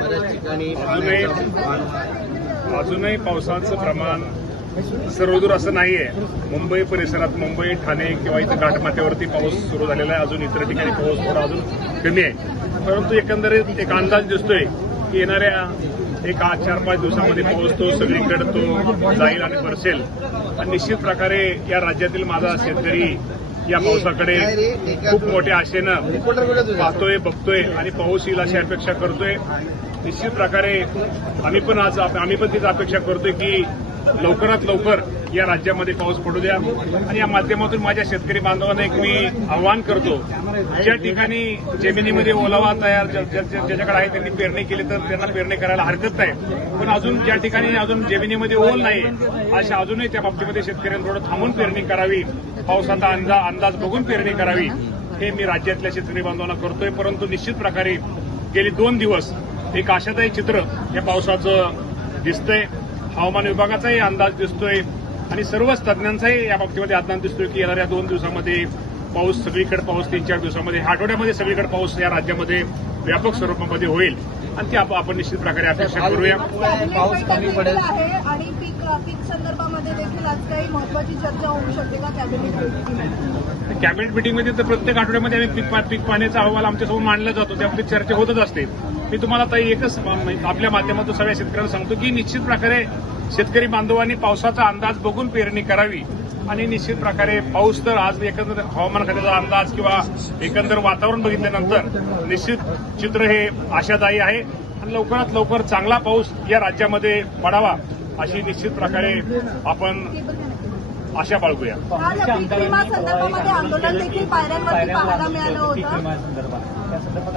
बऱ्याच ठिकाणी अजूनही पावसाचं प्रमाण सर्वदूर असं नाहीये. मुंबई परिसरात, मुंबई, ठाणे किंवा इथं घाटमाथ्यावरती पाऊस सुरू झालेला आहे. अजून इतर ठिकाणी पाऊस थोडा अजून कमी आहे. परंतु एकंदरीत एक अंदाज दिसतोय की येणाऱ्या एक 4-5 दिवसामध्ये पाऊस तो सगळीकडे तो जाईल आणि बरसेल. आणि निश्चित प्रकारे या राज्यातील माझा शेतकरी या पावसाकडे खूप मोठ्या आशेनं पाहतोय, बघतोय आणि पाऊस येईल अशी अपेक्षा करतोय. निश्चित प्रकारे आम्ही पण तीच अपेक्षा करतोय की लवकरात लवकर या राज्यामध्ये पाऊस पडू द्या. आणि या माध्यमातून माझ्या शेतकरी बांधवांना एक मी आवाहन करतो, ज्या ठिकाणी जमिनीमध्ये ओलावा तयार ज्याच्याकडे आहे त्यांनी पेरणी केली तर त्यांना पेरणी करायला हरकत नाही. पण अजून ज्या ठिकाणी अजून जमिनीमध्ये ओल नाही अशा अजूनही त्या बाबतीमध्ये शेतकऱ्यांनी थोडं थांबून पेरणी करावी, पावसाचा अंदाज बघून पेरणी करावी, हे मी राज्यातल्या शेतकरी बांधवांना करतोय. परंतु निश्चित प्रकारे गेली 2 दिवस एक आशादायी चित्र या पावसाचं दिसतंय. हवामान विभागाचाही अंदाज दिसतोय आणि सर्वच तज्ज्ञांचाही या बाबतीमध्ये अंदाज दिसतोय की येणाऱ्या 2 दिवसामध्ये पाऊस सगळीकडे, पाऊस 3-4 दिवसामध्ये, आठवड्यामध्ये सगळीकडे पाऊस या राज्यामध्ये व्यापक स्वरूपामध्ये होईल. आणि ती आपण निश्चित प्रकारे अपेक्षा करूया. पाऊस कमी पडेल आणि पीक संदर्भामध्ये देखील आज काही महत्वाची चर्चा होऊ शकते का कॅबिनेट मिटिंगमध्ये? तर प्रत्येक आठवड्यामध्ये आम्ही पीक पाण्याचा अहवाल आमच्यासमोर मांडला जातो, त्यामध्ये चर्चा होतच असते. मी तुम्हाला ताई एकच आपल्या माध्यमातून सगळ्या शेतकऱ्यांना सांगतो की निश्चित प्रकारे शेतकरी बांधवांनी पावसाचा अंदाज बघून पेरणी करावी. आणि निश्चित प्रकारे पाऊस तर आज एकंदर हवामान खात्याचा अंदाज किंवा एकंदर वातावरण बघितल्यानंतर निश्चित चित्र हे आशादायी आहे. आणि लवकरात लवकर चांगला पाऊस या राज्यामध्ये पडावा अशी निश्चित प्रकारे आपण आशा बाळगूया.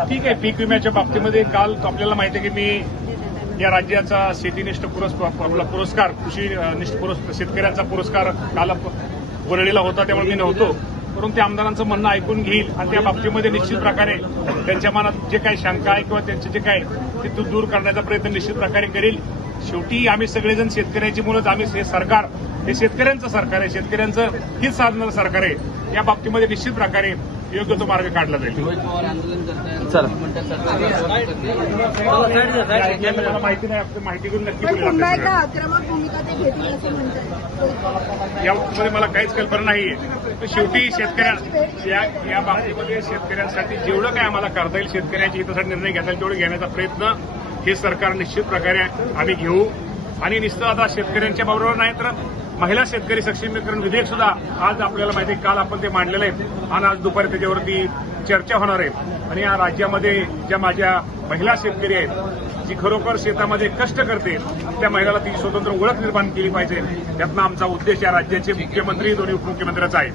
ठीक आहे. पीक विम्याच्या बाबतीमध्ये काल आपल्याला माहिती आहे की मी या राज्याचा शेतीनिष्ठ पुरस्कार, कृषीनिष्ठ शेतकऱ्यांचा पुरस्कार काल वरळीला होता, त्यामुळे मी नव्हतो. परंतु त्या आमदारांचं म्हणणं ऐकून घेईल आणि त्या बाबतीमध्ये निश्चित प्रकारे त्यांच्या मनात जे काही शंका आहे किंवा त्यांचे जे काय ते दूर करण्याचा प्रयत्न निश्चित प्रकारे करील. शेवटी आम्ही सगळेजण शेतकऱ्याची मुलंच. आम्ही हे सरकार हे शेतकऱ्यांचं सरकार आहे, शेतकऱ्यांचं हित साधणारं सरकार आहे. या बाबतीमध्ये निश्चित प्रकारे योग्य तो मार्ग काढला जाईल. माहिती नाही, माहिती घेऊन नक्की बोलेल. या बाबतीमध्ये मला काहीच कल्पना नाहीये. शेवटी शेतकऱ्या या बाबतीमध्ये शेतकऱ्यांसाठी जेवढं काय आम्हाला करता येईल, शेतकऱ्यांच्या हितासाठी निर्णय घेता येईल तेवढे घेण्याचा प्रयत्न हे सरकार निश्चित प्रकारे आम्ही घेऊ. आणि नुसतं आता शेतकऱ्यांच्या बरोबर नाही तर महिला शेतकरी सक्षमीकरण विधेयक सुद्धा आज आपल्याला माहिती आहे, काल आपण ते मांडलेलं आहे आणि आज दुपारी त्याच्यावरती चर्चा होणार आहे. आणि या राज्यामध्ये ज्या माझ्या महिला शेतकरी आहेत, जी खरोखर शेतामध्ये कष्ट करते, त्या महिलाला ती स्वतंत्र ओळख निर्माण केली पाहिजे. त्यातनं आमचा उद्देश या राज्याचे मुख्यमंत्री, दोन्ही उपमुख्यमंत्र्यांचा आहे.